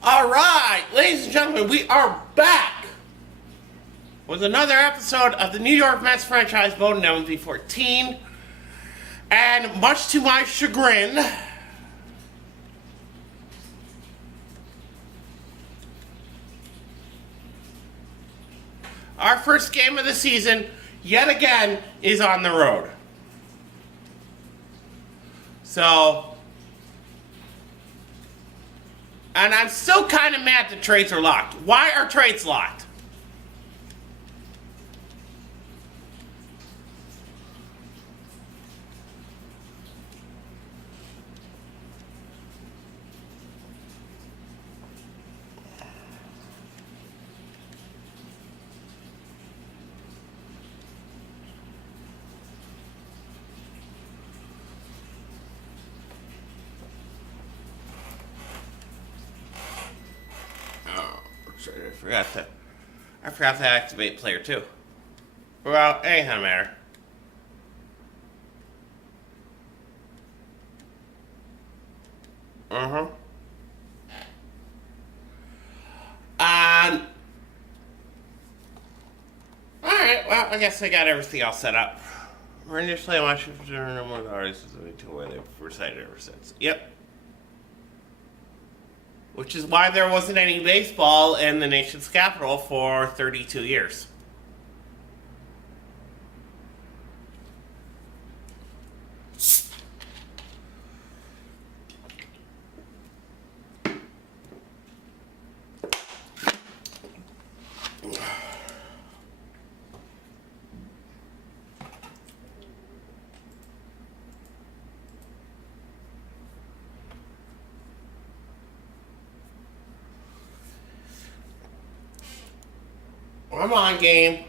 All right, ladies and gentlemen, we are back with another episode of the New York Mets franchise voting MLB 14. And much to my chagrin, our first game of the season, yet again, is on the road. So, and I'm still kind of mad that trades are locked. Why are trades locked? I forgot to activate player 2. Well, anyhow, matter. Alright, well, I guess I got everything all set up. We're initially watching for one of the artists to where they've recited ever since. Yep. Which is why there wasn't any baseball in the nation's capital for 32 years. Come on, game.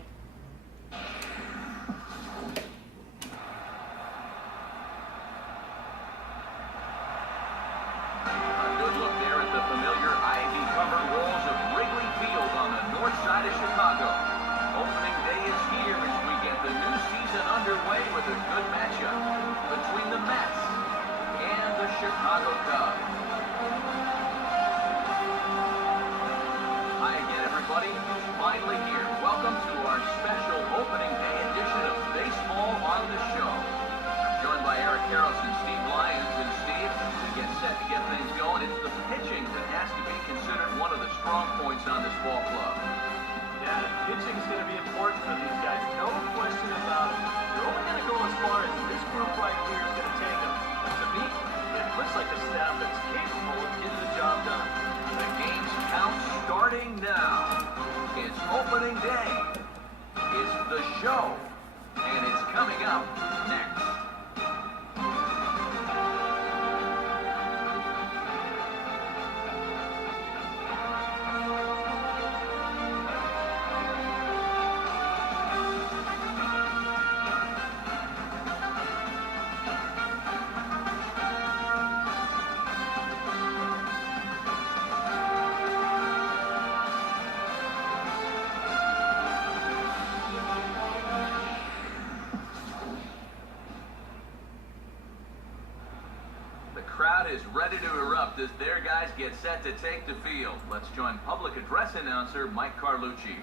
Is ready to erupt as their guys get set to take the field. Let's join public address announcer Mike Carlucci.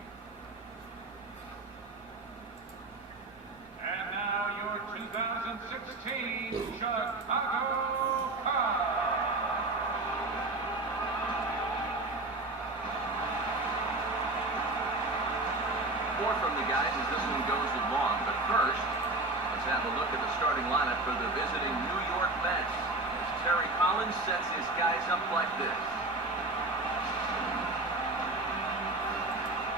And now your 2016 Chicago Cubs. More from the guys as this one goes along, but first, let's have a look at the starting lineup for the visiting New York Mets. Terry Collins sets his guys up like this.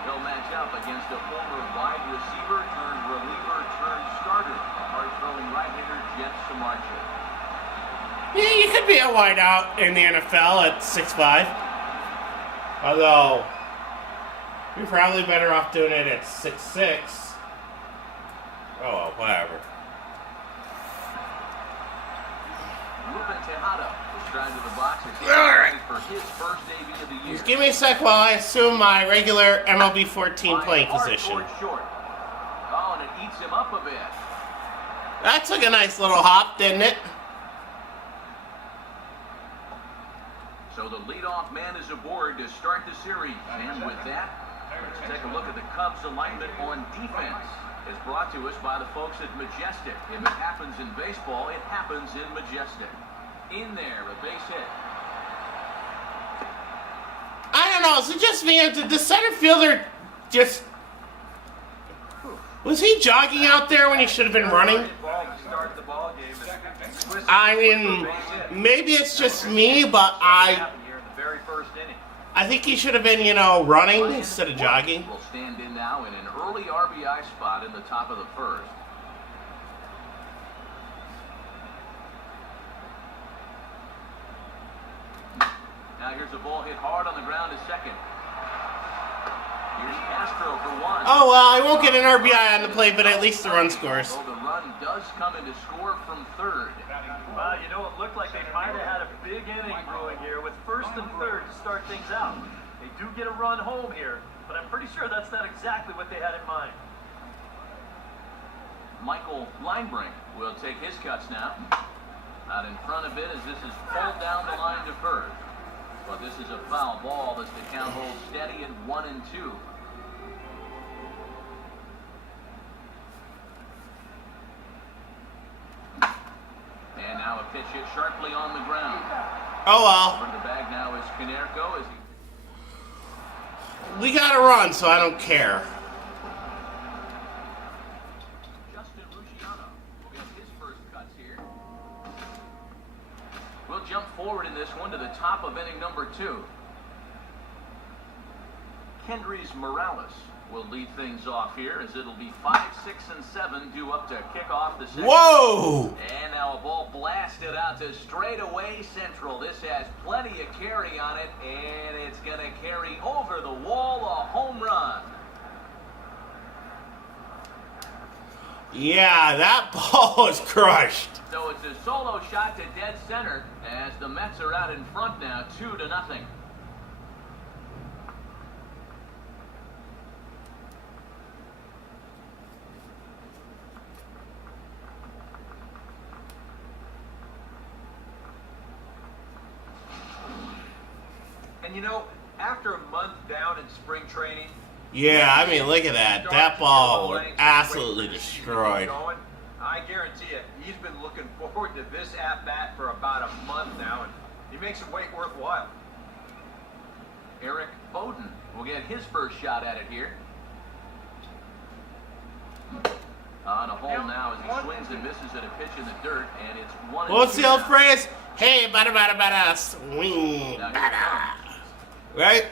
He'll match up against a former wide receiver turned reliever turned starter, a hard-throwing right-hander Jeff Samardzija. Yeah, you could be a wideout in the NFL at 6'5". Although, you're probably better off doing it at 6'6". Oh, well, whatever. Tejada will drive to the box for his first debut of the year. Just give me a sec while I assume my regular MLB 14 playing position. Short. Oh, and it eats him up a bit. That took a nice little hop, didn't it? So the leadoff man is aboard to start the series. And with that, let's take a look at the Cubs' alignment on defense. It's brought to us by the folks at Majestic. If it happens in baseball, it happens in Majestic. In there, a base hit. I don't know. Is it just me? Or did the center fielder just... Was he jogging out there when he should have been running? I mean, maybe it's just me, but I think he should have been, running instead of jogging. Will stand in now in an early RBI spot in the top of the first. Now here's a ball hit hard on the ground to second. Here's Castro for one. Oh, well, I won't get an RBI on the play, but at least the run scores. So the run does come in to score from third. Well, it looked like they might have had a big inning brewing here with first and third to start things out. They do get a run home here, but I'm pretty sure that's not exactly what they had in mind. Michael Linebrink will take his cuts now. Out in front of it as this is pulled down the line to first. But this is a foul ball as the count holds steady at 1-2. And now a pitch hit sharply on the ground. Oh, well. Over the bag now is Canerco as he... We got to run, so I don't care. Justin Luciano will get his first cuts here. We'll jump forward in this one to the top of inning number 2. Kendrys Morales will lead things off here as it'll be 5, 6, and 7 due up to kick off the second. Whoa! And now a ball blasted out to straightaway central. This has plenty of carry on it, and it's going to carry over the wall, a home run. Yeah, that ball was crushed. So it's a solo shot to dead center as the Mets are out in front now, 2-0. And after a month down in spring training, Yeah, I mean, look at that. That ball was absolutely destroyed. I guarantee you, he's been looking forward to this at-bat for about a month now, and he makes it wait worthwhile. Eric Bowden will get his first shot at it here. On a hole now as he swings and misses at a pitch in the dirt, and it's 1-2. What's the old phrase? Hey, bada bada bada, swing, bada. Right?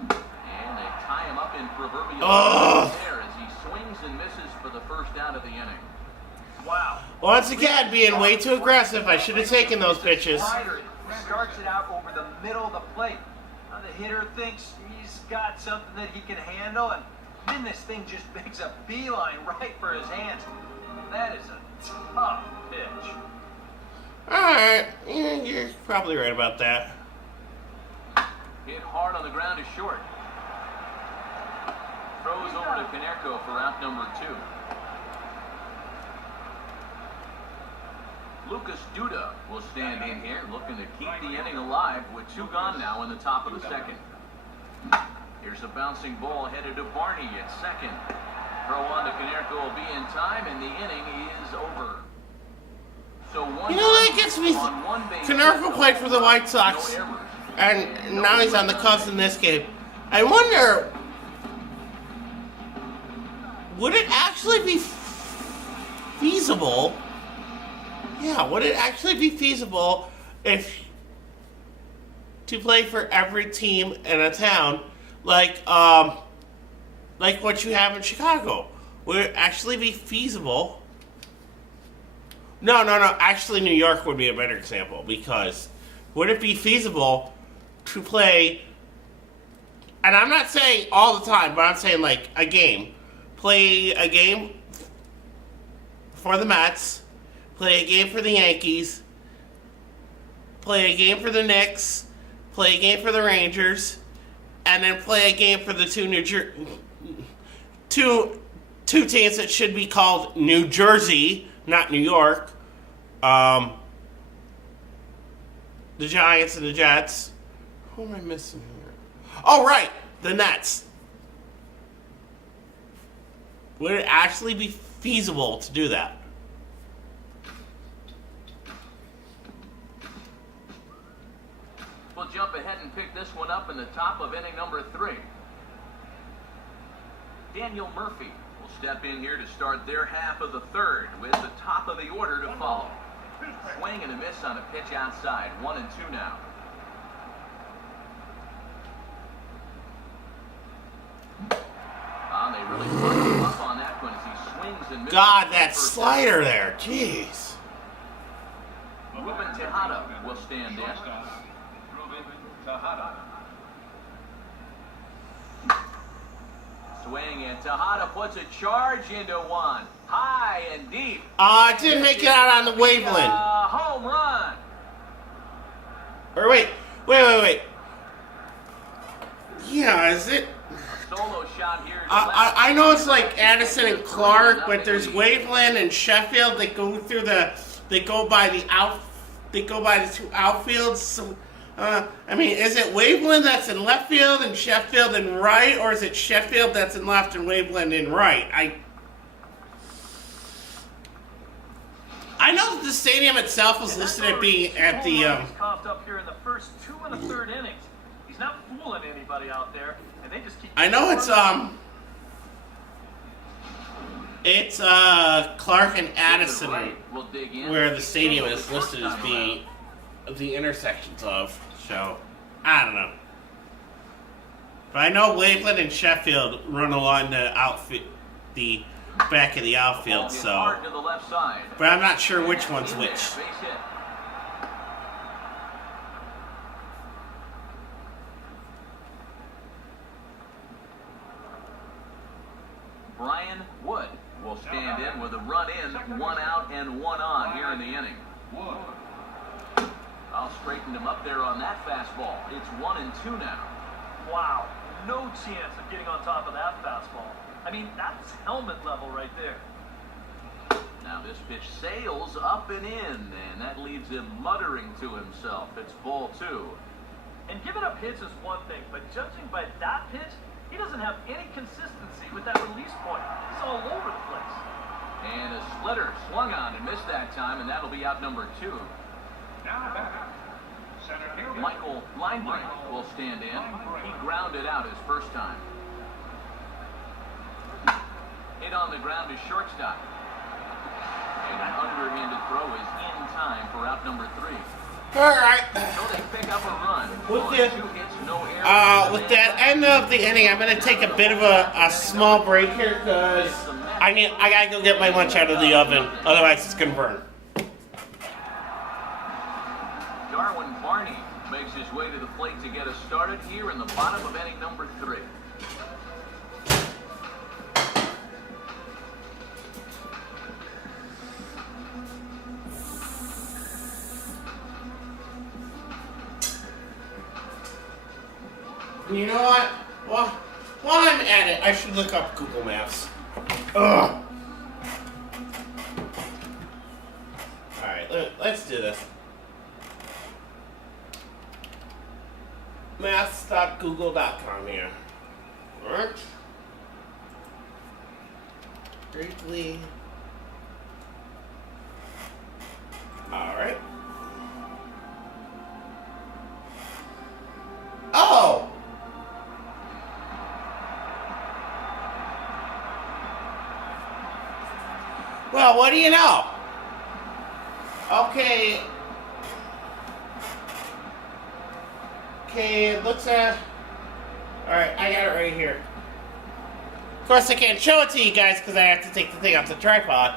And they tie him up in proverbial there as he swings and misses for the first out of the inning. Wow. Once again, being way too aggressive. I should have taken those pitches. Slider starts it out over the middle of the plate. Now the hitter thinks he's got something that he can handle, and then this thing just makes a beeline right for his hands. That is a tough pitch. Alright, yeah, you're probably right about that. Hit hard on the ground is short. Throws over to Canerco for out number 2. Lucas Duda will stand in here looking to keep the inning alive with 2 gone now in the top of the second. Here's a bouncing ball headed to Barney at second. Throw on to Canerco will be in time, and the inning is over. So that gets me. Canerco played for the White Sox, and now he's on the Cubs in this game. I wonder, would it actually be feasible? Yeah, would it actually be feasible to play for every team in a town, like what you have in Chicago? Would it actually be feasible? No. Actually, New York would be a better example, because would it be feasible to play, and I'm not saying all the time, but I'm saying like a game. Play a game for the Mets, play a game for the Yankees, play a game for the Knicks, play a game for the Rangers, and then play a game for the two teams that should be called New Jersey, not New York. The Giants and the Jets. Who am I missing here? Oh, right. The Nets. Would it actually be feasible to do that? We'll jump ahead and pick this one up in the top of inning number 3. Daniel Murphy will step in here to start their half of the third with the top of the order to follow. Swing and a miss on a pitch outside. 1-2 now. They really fucked him up on that one as he swings and misses. God, that slider there. Jeez. Ruben Tejada will stand in. Ruben Tejada. Swing and Tejada puts a charge into one. High and deep. It didn't make it out on the waveland. Home run. Or wait. Yeah, is it? Solo shot here. I know it's like Addison and Clark, but there's Waveland and Sheffield. They go by the 2 outfields. So, I mean, is it Waveland that's in left field and Sheffield in right, or is it Sheffield that's in left and Waveland in right? I know that the stadium itself was listed at being at the. He's coughed up here in the first 2 1/3 innings. He's not fooling anybody out there, and they just keep. I know it's Clark and Addison where the stadium is listed as being the intersections of. So I don't know, but I know Waveland and Sheffield run along the back of the outfield. So, but I'm not sure which one's which. Brian Wood will stand in with a run in, 1 out and 1 on here in the inning. I'll straighten him up there on that fastball. It's 1-2 now. Wow, no chance of getting on top of that fastball. I mean, that's helmet level right there. Now this pitch sails up and in, and that leaves him muttering to himself. It's ball 2. And giving up hits is one thing, but judging by that pitch, he doesn't have any consistency with that release point. He's all over the place. And a splitter swung on and missed that time, and that'll be out number 2. Now back. Center fielder. Michael Linebrink will stand in. He grounded out his first time. Hit on the ground to shortstop. And an underhanded throw is in time for out number 3. All right. So they pick up a run. With 2 hits, no errors. with that end of the inning, I'm gonna take a bit of a small break here because I gotta go get my lunch out of the oven. Otherwise, it's gonna burn. Darwin Barney makes his way to the plate to get us started here in the bottom of inning number 3. You know what? Well, while I'm at it, I should look up Google Maps. Ugh. Alright, let's do this. Maps.google.com here. Alright. Briefly. Alright. Oh! Well, what do you know? Okay. Okay, it looks at... Alright, I got it right here. Of course, I can't show it to you guys because I have to take the thing off the tripod.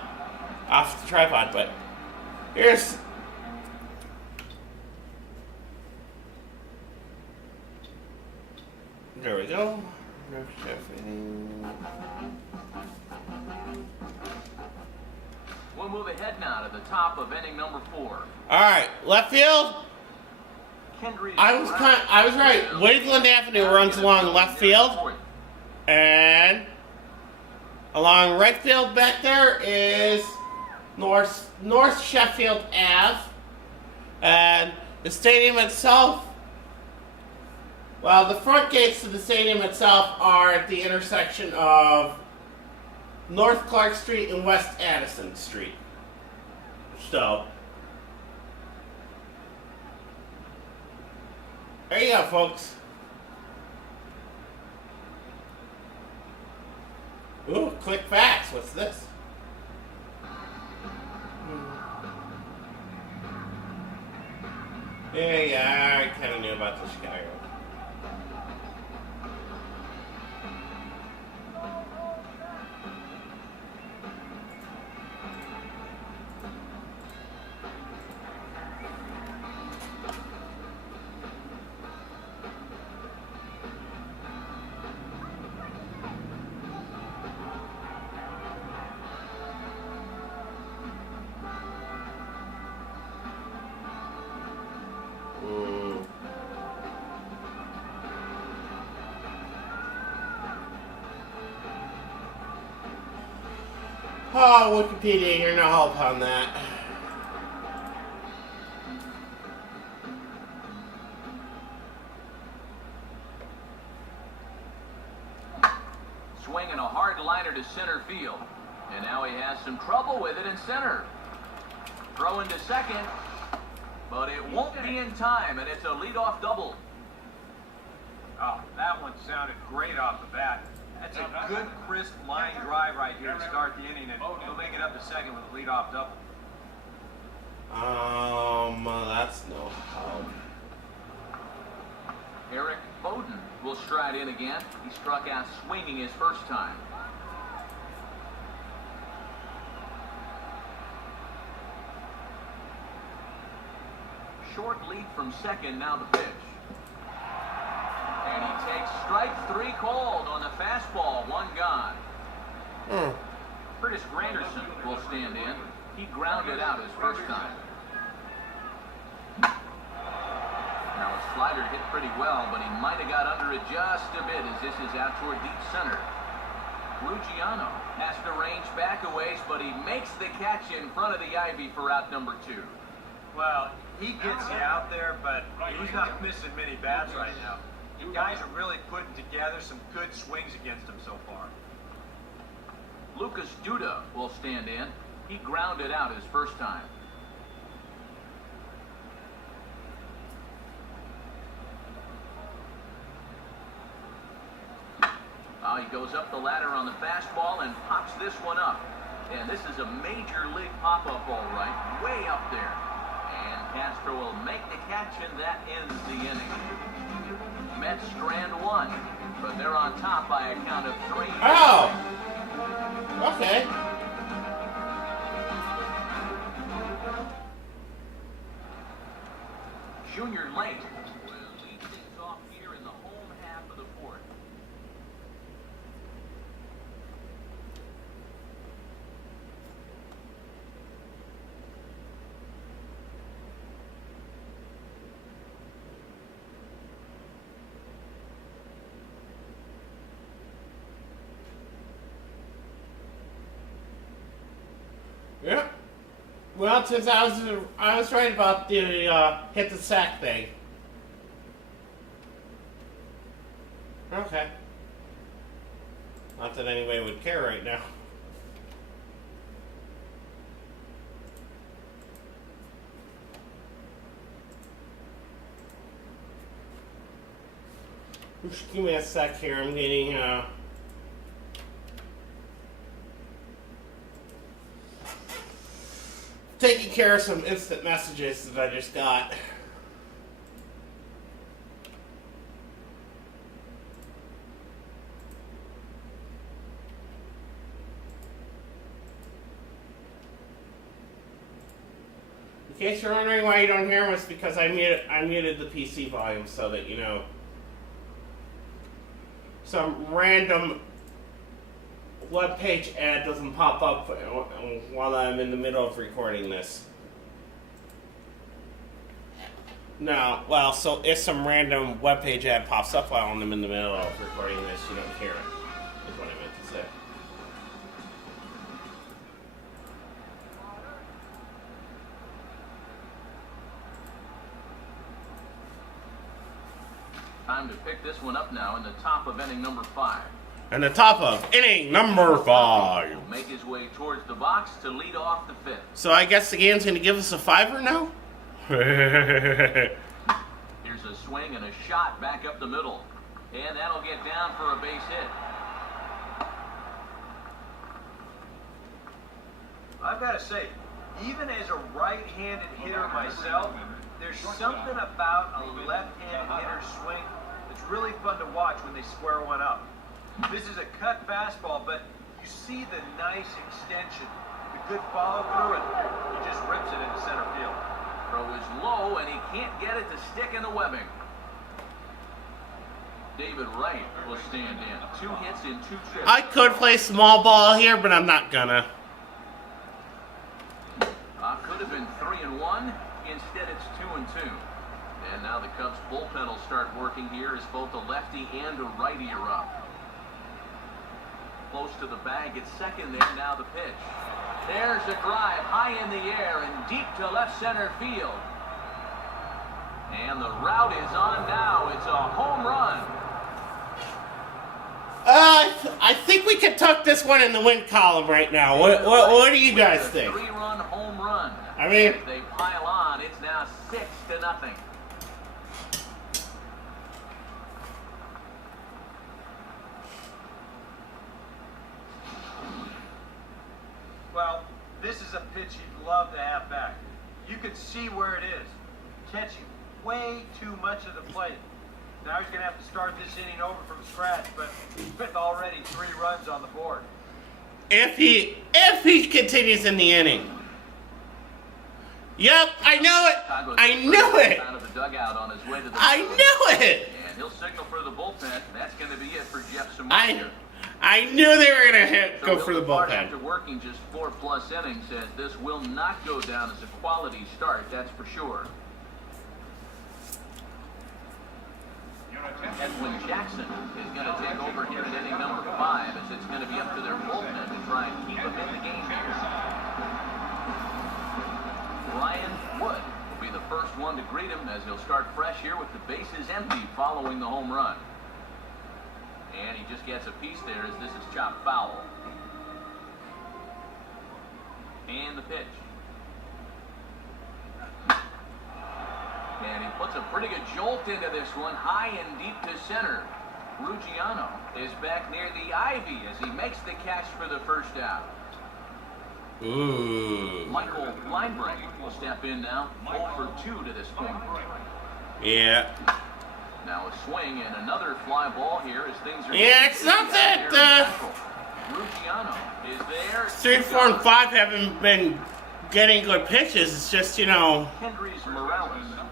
But here's... There we go. We'll move ahead now to the top of inning number 4. All right, left field. I was right. Waveland Avenue runs along left field, and along right field back there is North Sheffield Ave, and The stadium itself, well, the front gates to the stadium itself are at the intersection of North Clark Street and West Addison Street. So, there you go, folks. Ooh, quick facts. What's this? Yeah, I kind of knew about the Chicago. Oh, Wikipedia, you're no help on that. Swinging a hard liner to center field. And now he has some trouble with it in center. Throw into second. But it won't be in time, and it's a leadoff double. Oh, that one sounded great off the bat. That's a good, crisp line drive right here to start the inning, and he'll make it up to second with a leadoff double. That's no help. Eric Bowden will stride in again. He struck out swinging his first time. Short lead from second, now the pitch. And he takes strike three called on the fastball, one gone. Curtis Granderson will stand in. He grounded out his first time. Now his slider hit pretty well, but he might have got under it just a bit as this is out toward deep center. Luciano has to range back a ways, but he makes the catch in front of the ivy for out number 2. Well, he gets you out there, but he's not missing many bats right now. You guys are really putting together some good swings against him so far. Lucas Duda will stand in. He grounded out his first time. He goes up the ladder on the fastball and pops this one up. And this is a major league pop-up, all right, way up there. And Castro will make the catch, and that ends the inning. Mets strand one, but they're on top by a count of 3. Oh! Okay. Junior Lake will lead things off here in the home half of the 4th. Yeah. Well, since I was right about the hit the sack thing. Okay. Not that anybody would care right now. Just give me a sec here. I'm getting taking care of some instant messages that I just got. In case you're wondering why you don't hear them, it's because I muted the PC volume so that, you know, some random web page ad doesn't pop up while I'm in the middle of recording this. No, well, so if some random web page ad pops up while I'm in the middle of recording this, you don't hear it, is what I meant to say. Time to pick this one up now in the top of inning number 5. And the top of inning number 5. Will make his way towards the box to lead off the 5th. So I guess the game's going to give us a 5er now? Here's a swing and a shot back up the middle. And that'll get down for a base hit. I've got to say, even as a right-handed hitter myself, there's something about a left-handed hitter's swing that's really fun to watch when they square one up. This is a cut fastball, but you see the nice extension, the good follow-through, and he just rips it into center field. Throw is low, and he can't get it to stick in the webbing. David Wright will stand in. 2 hits in 2 trips. I could play small ball here, but I'm not gonna. Could have been 3-1. Instead, it's 2-2. And now the Cubs bullpen will start working here as both a lefty and a righty are up. Close to the bag at second there. Now the pitch. There's a drive high in the air and deep to left center field. And the route is on now. It's a home run. I think we could tuck this one in the win column right now. What do you guys think? 3-run home run. I mean, If they pile on, it's now 6-0. Well, this is a pitch you'd love to have back. You can see where it is. Catching way too much of the plate. Now he's going to have to start this inning over from scratch, but with already 3 runs on the board. if he continues in the inning. Yep, I know it. I knew it. Out of the dugout on his way to the I knew it. And he'll signal for the bullpen. That's going to be it for Jeff Samardzija. I knew they were gonna go for the Will Depart, bullpen. After working just 4+ innings, says this will not go down as a quality start. That's for sure. Edwin Jackson is going to take over here at inning number 5, as it's going to be up to their bullpen to try and keep him in the game here. Ryan Wood will be the first one to greet him as he'll start fresh here with the bases empty following the home run. And he just gets a piece there as this is chopped foul. And the pitch. And he puts a pretty good jolt into this one, high and deep to center. Ruggiano is back near the ivy as he makes the catch for the first out. Ooh. Michael Linebrink will step in now, 0 for 2 to this point. Yeah. Now a swing and another fly ball here as things are... Yeah, it's not that, Ruggiano is there. 3, 4, and 5 haven't been getting good pitches. It's just, you know, Kendrys Morales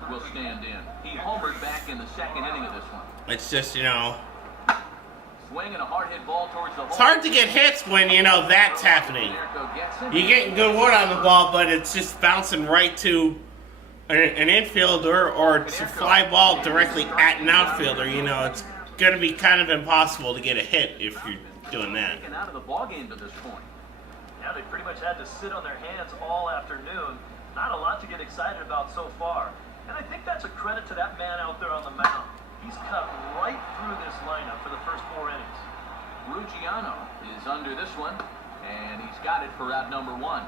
will stand in. He homered back in the second inning of this one. it's just, you know, Swing and a hard hit ball towards the hole. it's hard to get hits when, you know, that's happening. You're getting good wood on the ball, but it's just bouncing right to an infielder or it's a fly ball directly at an outfielder. You know, it's going to be kind of impossible to get a hit if you're doing that. Taken out of the ball game to this point. Yeah, they pretty much had to sit on their hands all afternoon. Not a lot to get excited about so far. And I think that's a credit to that man out there on the mound. He's cut right through this lineup for the first 4 innings. Ruggiano is under this one, and he's got it for out number 1.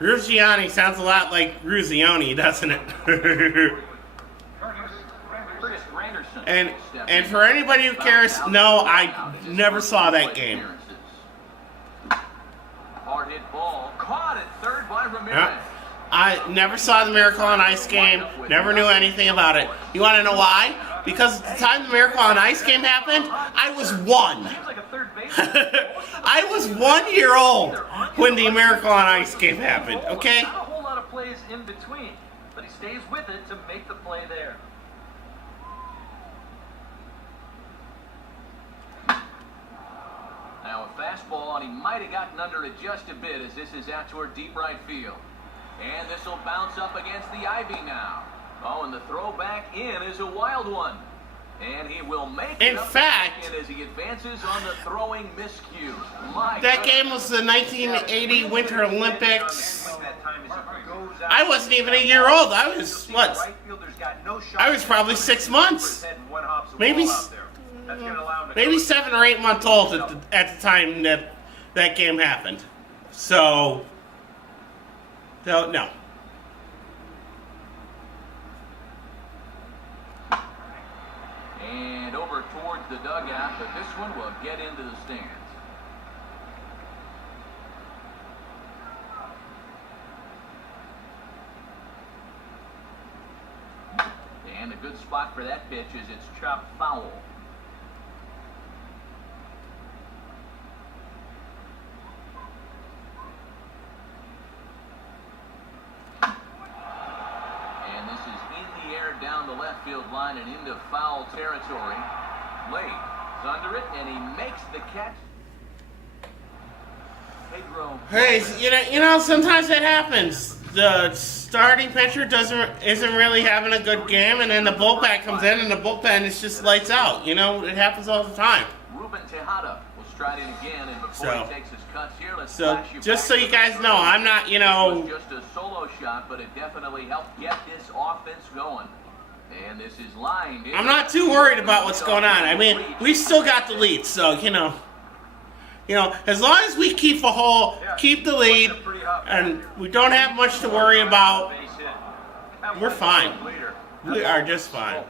Ruggiani sounds a lot like Ruzioni, doesn't it? Curtis Granderson. And for anybody who cares, no, I never saw that game. Hard hit ball, caught at third by Ramirez. Yeah. I never saw the Miracle on Ice game, never knew anything about it. You want to know why? Because at the time the Miracle on Ice game happened, I was 1. Seems like a third baseman. I was 1 year old when the Miracle on Ice game happened, okay? Not a whole lot of plays in between, but he stays with it to make the play there. Now a fastball, and he might have gotten under it just a bit as this is out toward deep right field. And this will bounce up against the ivy now. Oh, and the throw back in is a wild one. And he will make it In up fact, as he advances on the throwing miscue. My that goodness. game was the 1980 Winter Olympics. That time is a goes out. I wasn't even a year old. I You'll was, see what? the right fielder's got no shot. I was probably 6 months. Maybe- That's gonna allow him to Maybe go 7 or 8 months old at the time that game happened. So, no. And over towards the dugout, but this one will get into the stands. And a good spot for that pitch is it's chopped foul. And this is in the air down the left field line and into foul territory. Late is under it, and he makes the catch. Pedro. Hey, you know, sometimes that happens. The starting pitcher isn't really having a good game, and then the bullpen comes in, and the bullpen is just lights out. You know, it happens all the time. Ruben Tejada will stride in again, and before So- he takes his cuts here, let's So, flash you just back so to you the guys first know, inning. I'm not, It was just a solo shot, but it definitely helped get this offense going. And this is lined. I'm not too worried about what's going on. I mean, we still got the lead, so you know, as long as we keep the lead, and we don't have much to worry about, we're fine. We are just fine.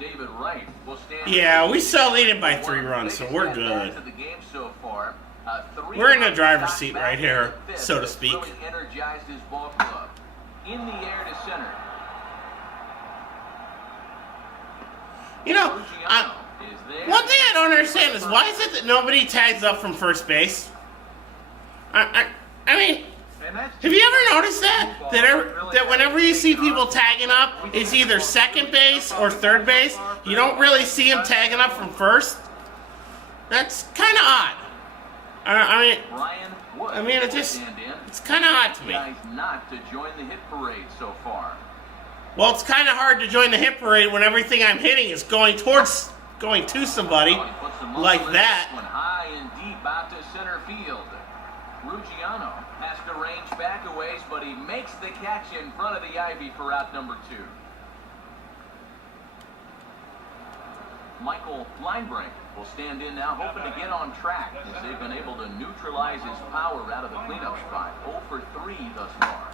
David Wright will stand. Yeah, we still leading by 3 runs, so we're good. To the game so far. We're in the driver's seat right here, so to speak. Really energized his ball club. In the air to center. You know, Luciano is there. one thing I don't understand is why is it that nobody tags up from first base? I mean, have you ever noticed that whenever you see people tagging up, it's either second base or third base. You don't really see them tagging up from first. That's kind of odd. Ryan Wood I mean, will stand in. it's kind of odd to me. Guys not to join the hit parade so far. Well, it's kind of hard to join the hit parade when everything I'm hitting is going to somebody He puts some muscle like in that. this one high and deep out to center field. Ruggiano has to range back a ways, but he makes the catch in front of the ivy for out number 2. Michael Linebrink will stand in now, hoping to get on track as they've been able to neutralize his power out of the cleanup spot. 0 for 3 thus far.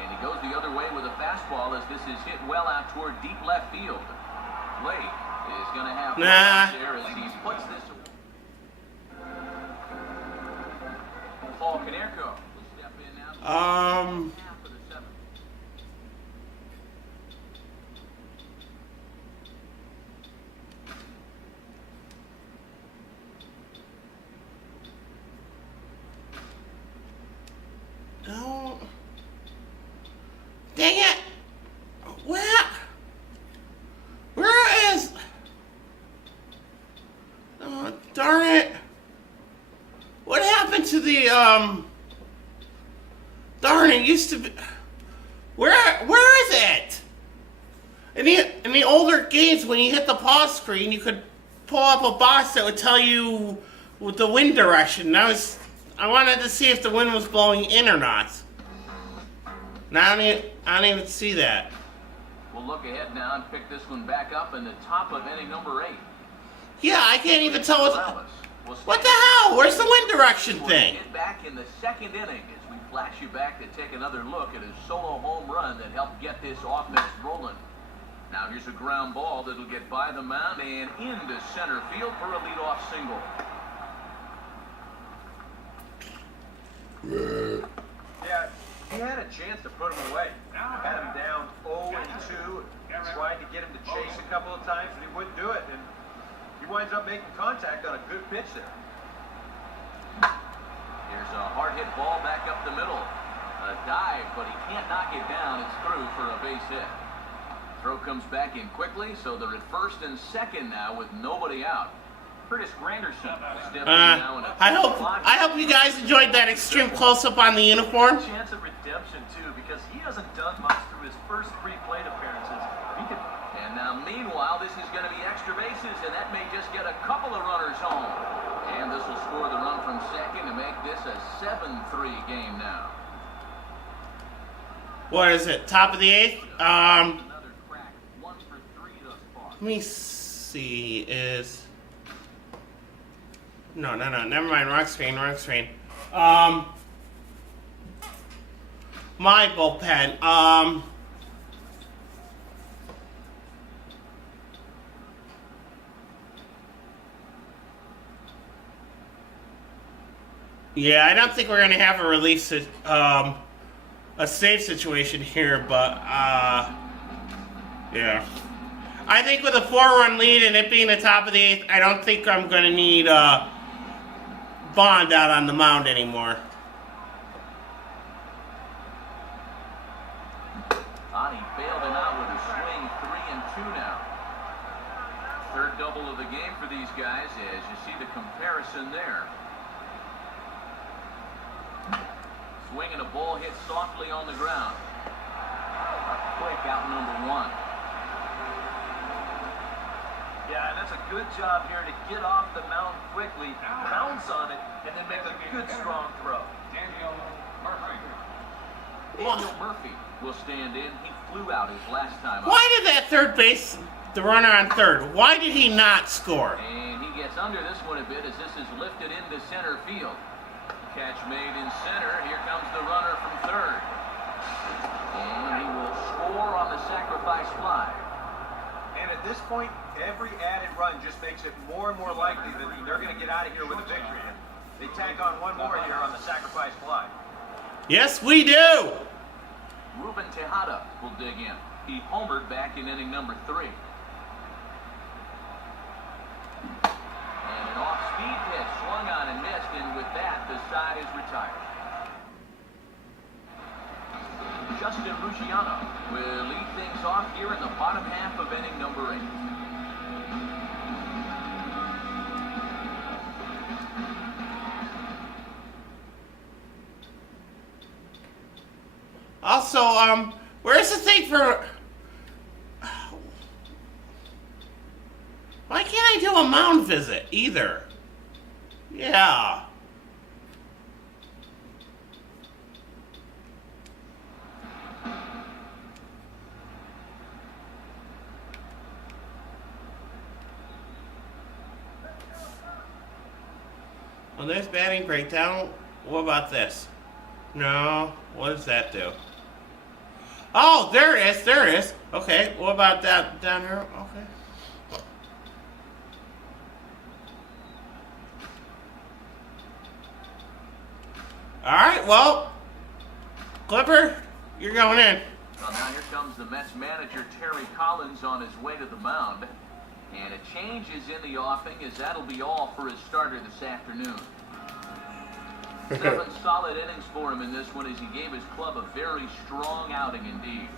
And he goes the other way with a fastball as this is hit well out toward deep left field. Blake is going to have there as he puts this. Paul Konerko will step in now. Half of the 7th. No. Dang it! Where is? Oh, darn it! What happened to the Darn, it used to be. Where is it? In the older games, when you hit the pause screen, you could pull up a box that would tell you with the wind direction. I wanted to see if the wind was blowing in or not. Now I don't even see that. We'll look ahead now and pick this one back up in the top of inning number 8. Yeah, I can't even tell Morales will what the stand hell? Where's the wind direction for thing? Get back in the 2nd inning as we flash you back to take another look at his solo home run that helped get this offense rolling. Now here's a ground ball that'll get by the mound and into center field for a leadoff single. Yeah, he had a chance to put him away. Had him down 0-2. Tried to get him to chase a couple of times, but he wouldn't do it. And he winds up making contact on a good pitch there. Here's a hard hit ball back up the middle. A dive, but he can't knock it down. It's through for a base hit. Throw comes back in quickly, so they're at 1st and 2nd now with nobody out. Curtis Granderson stepping now in a I hope you guys enjoyed that extreme close-up on the uniform. Chance of redemption too, because he hasn't done much through his first 3 plate appearances. He could. And now, meanwhile, this is going to be extra bases, and that may just get a couple of runners home. And this will score the run from second to make this a 7-3 game now. What is it? Top of the 8th? Another crack, 1 for 3 thus far. Let me see. Is no. Never mind. Wrong screen. My bullpen. Yeah, I don't think we're gonna have a release, a save situation here, but yeah. I think with a 4-run lead and it being the top of the 8th, I don't think I'm gonna need Bond out on the mound anymore. He bailed him out with a swing, 3-2 now. Third double of the game for these guys as you see the comparison there. Swing and a ball hit softly on the ground. A quick out number 1. Yeah, and that's a good job here to get off the mound quickly, bounce on it, and then make a good strong throw. Daniel Murphy. Daniel Murphy will stand in. He flew out his last time up. Why did that third base, the runner on third, why did he not score? And he gets under this one a bit as this is lifted into center field. Catch made in center. Here comes the runner from third. And he will score on the sacrifice fly. And at this point, every added run just makes it more and more likely that they're going to get out of here with a victory. And they tack on one more here on the sacrifice fly. Yes, we do. Ruben Tejada will dig in. He homered back in inning number 3. And an off-speed pitch swung on and missed, and with that, the side is retired. Justin Luciano will lead things off here in the bottom half of inning number 8. Also, where's the thing for... Why can't I do a mound visit either? Yeah. Well, there's batting breakdown. What about this? No. What does that do? Oh, there it is. There it is. Okay. What about that down here? Okay. All right. Well, Clipper, you're going in. Well, now here comes the Mets manager, Terry Collins, on his way to the mound. And a change is in the offing, as that'll be all for his starter this afternoon. 7 solid innings for him in this one as he gave his club a very strong outing indeed.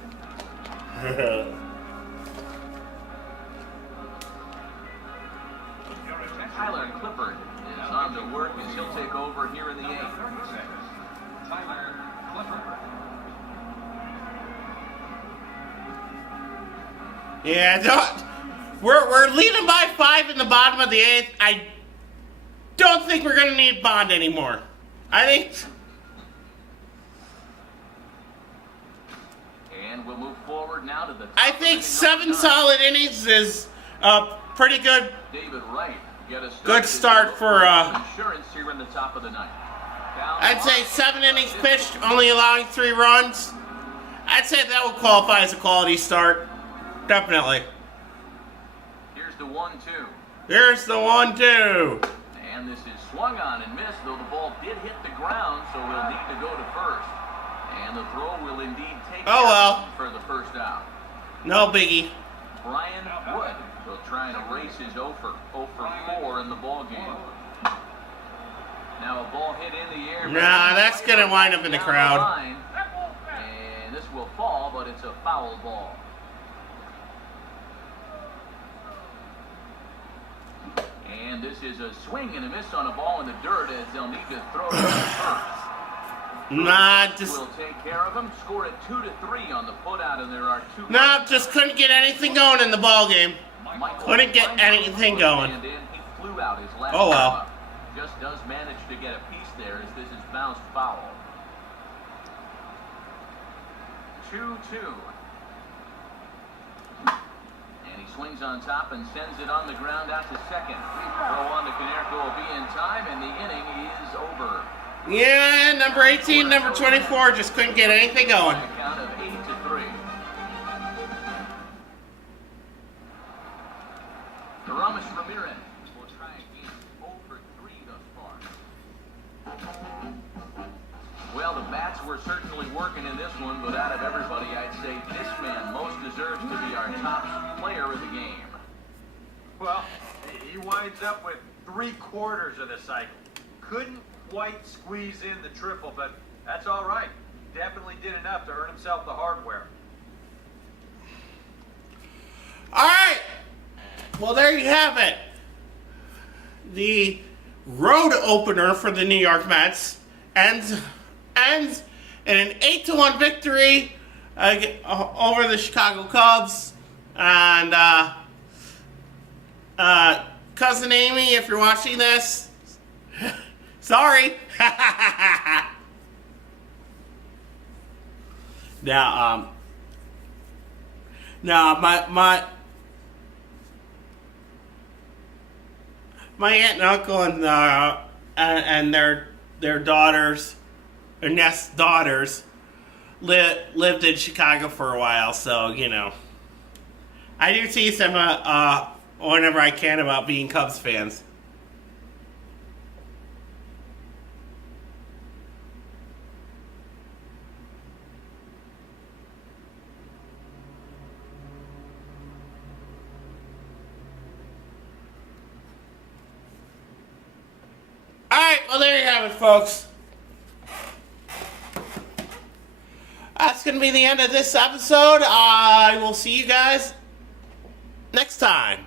Tyler Clippard is on to work as he'll take over here in the 8th. Tyler Clifford. Yeah, we're leading by 5 in the bottom of the 8th. I don't think we're going to need Bond anymore. I think... And we'll move forward now to the... I think 7 solid innings is pretty good. David Wright, Good start for... insurance here in the top of the 9th. I'd say 7 innings pitched, only allowing 3 runs. I'd say that would qualify as a quality start. Definitely. Here's the 1-2. Here's the 1-2. And this is swung on and missed, though the ball did hit the ground, so he'll need to go to first. And the throw will indeed take for the first out. No biggie. Brian Wood will try and erase his 0 for 4 in the ball game. Now a ball hit in the air. Nah, that's going to wind up in the crowd. And this will fall, but it's a foul ball. And this is a swing and a miss on a ball in the dirt as they'll need to throw it first. Nah, just... Will take care of him. Scored it 2-3 on the putout, and there are 2... Nah, just couldn't get anything going in the ball game. Couldn't get anything going. He flew out his last oh well. up. Just does manage to get a piece there as this is bounced foul. 2-2. And he swings on top and sends it on the ground out to second. Throw on to Konerko will be in time, and the inning is over. Yeah, number 18, number 24 just couldn't get anything going. A count of 8-3. Aramis Ramirez will try again. 0 for 3 thus far. Well, the bats were certainly working in this one, but out of everybody, I'd say this man most deserves to be our top player of the game. Well, he winds up with 3/4 of the cycle. Couldn't quite squeeze in the triple, but that's all right. Definitely did enough to earn himself the hardware. All right. Well, there you have it. The road opener for the New York Mets ends in an 8-1 victory over the Chicago Cubs. And Cousin Amy, if you're watching this, sorry. Now, my aunt and uncle and their daughters, or Nest's daughters, lived in Chicago for a while, so you know, I do tease them whenever I can about being Cubs fans. Alright, well there you have it, folks. That's going to be the end of this episode. I will see you guys next time.